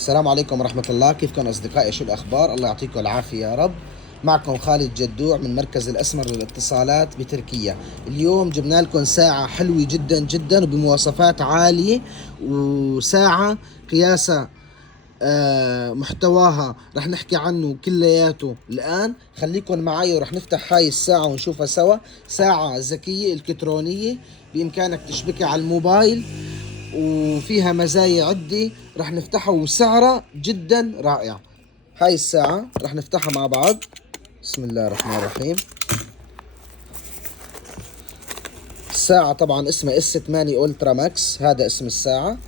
السلام عليكم ورحمة الله. كيفكم أصدقائي؟ شو الأخبار؟ الله يعطيكم العافية يا رب. معكم خالد جدوع من مركز الأسمر للاتصالات بتركيا. اليوم جبنا لكم ساعة حلوة جدا جدا وبمواصفات عالية، وساعة قياسها محتواها رح نحكي عنه كلياته الآن. خليكم معي ورح نفتح هاي الساعة ونشوفها سوا. ساعة ذكية إلكترونية، بإمكانك تشبكها على الموبايل، وفيها مزايا عدة رح نفتحها، وسعرها جدا رائع. هاي الساعة رح نفتحها مع بعض. بسم الله الرحمن الرحيم. الساعة طبعا اسمها اس 8 الترا ماكس، هذا اسم الساعة.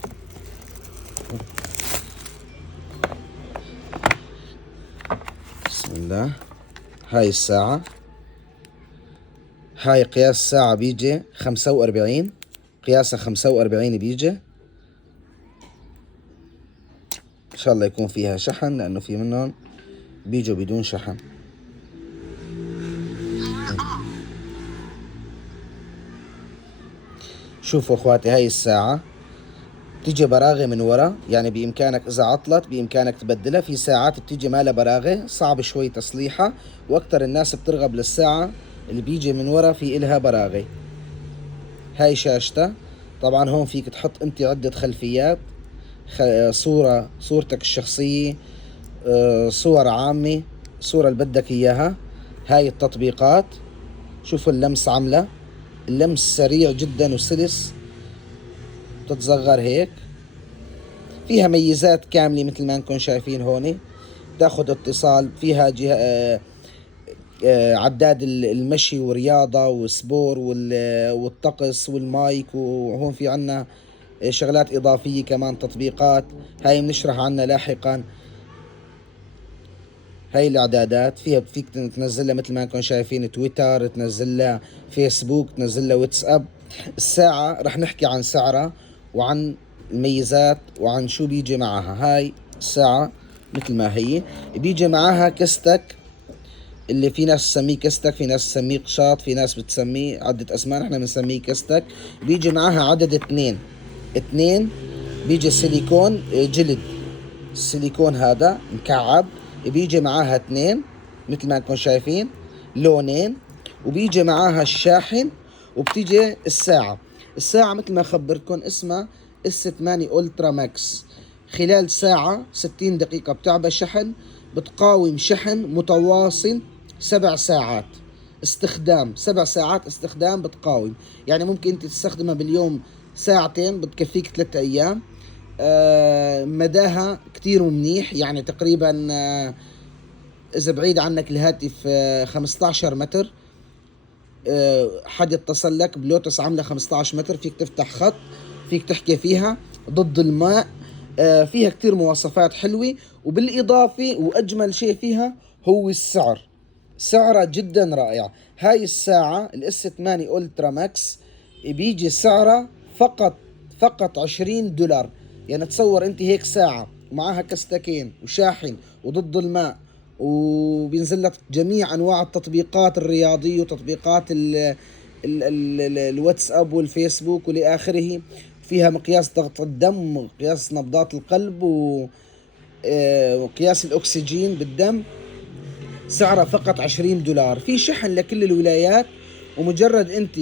بسم الله. هاي الساعة، هاي قياس الساعة بيجي 45، قياسها 45 بيجي. ان شاء الله يكون فيها شحن، لانه في منهم بيجوا بدون شحن. شوفوا اخواتي، هاي الساعة بتيجي براغي من ورا، يعني بإمكانك إذا عطلت بإمكانك تبدلها. في ساعات بتيجي مالها براغي، صعب شوي تصليحها، وأكتر الناس بترغب للساعة اللي بيجي من ورا في إلها براغي. هاي شاشتها. طبعا هون فيك تحط أنت عدة خلفيات، صورتك الشخصية، صور عامة، صورة اللي بدك إياها. هاي التطبيقات. شوفوا اللمس عاملة، اللمس سريع جدا وسلس، بتتصغر هيك. فيها ميزات كاملة مثل ما انكم شايفين هون. تاخذ اتصال فيها عداد المشي ورياضة وسبور والطقس والمايك، وهون في عنا شغلات إضافية كمان، تطبيقات هاي بنشرح عنها لاحقا. هاي الإعدادات فيها فيك تنزلها مثل ما انكم شايفين تويتر، تنزلها فيسبوك، تنزلها واتساب. الساعة رح نحكي عن سعرها وعن الميزات وعن شو بيجي معها. هاي الساعة مثل ما هي بيجي معها كستك، اللي في ناس تسميه كستك، في ناس تسميه قشاط، في ناس بتسميه عدة أسماء، نحن بنسميه كستك. بيجي معها عدد اثنين. بيجي سيليكون جلد، السيليكون هذا مكعب. بيجي معاها اثنين مثل ما انكم شايفين، لونين. وبيجي معاها الشاحن، وبتيجي الساعة مثل ما خبرتكم اسمها اس 8 الترا ماكس. خلال ساعة 60 دقيقة بتعبى شحن، بتقاوم شحن متواصل 7 ساعات استخدام. 7 ساعات استخدام بتقاوم، يعني ممكن انت تستخدمها باليوم ساعتين بتكفيك 3 أيام. مداها كتير منيح، يعني تقريبا إذا بعيد عنك الهاتف 15 متر، حد يتصل لك بلوتس عاملة 15 متر، فيك تفتح خط، فيك تحكي فيها ضد الماء. فيها كتير مواصفات حلوة، وبالإضافة وأجمل شيء فيها هو السعر. سعرها جدا رائع. هاي الساعة الاس 8 الترا ماكس بيجي سعرها فقط $20. يعني تصور انت هيك ساعة ومعاها كستكين وشاحن وضد الماء، وبينزل لك جميع انواع التطبيقات الرياضية وتطبيقات الواتساب والفيسبوك والى اخره. فيها مقياس ضغط الدم ومقياس نبضات القلب وقياس الاكسجين بالدم. سعرها فقط $20. في شحن لكل الولايات، ومجرد انت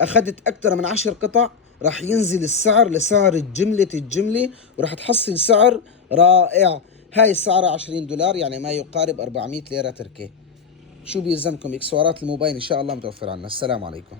اخذت اكثر من 10 قطع راح ينزل السعر لسعر الجملة، وراح تحصل سعر رائع. هاي سعرها $20، يعني ما يقارب 400 ليرة تركي. شو بيلزمكم؟ اكسسوارات الموبايل ان شاء الله متوفر عنا. السلام عليكم.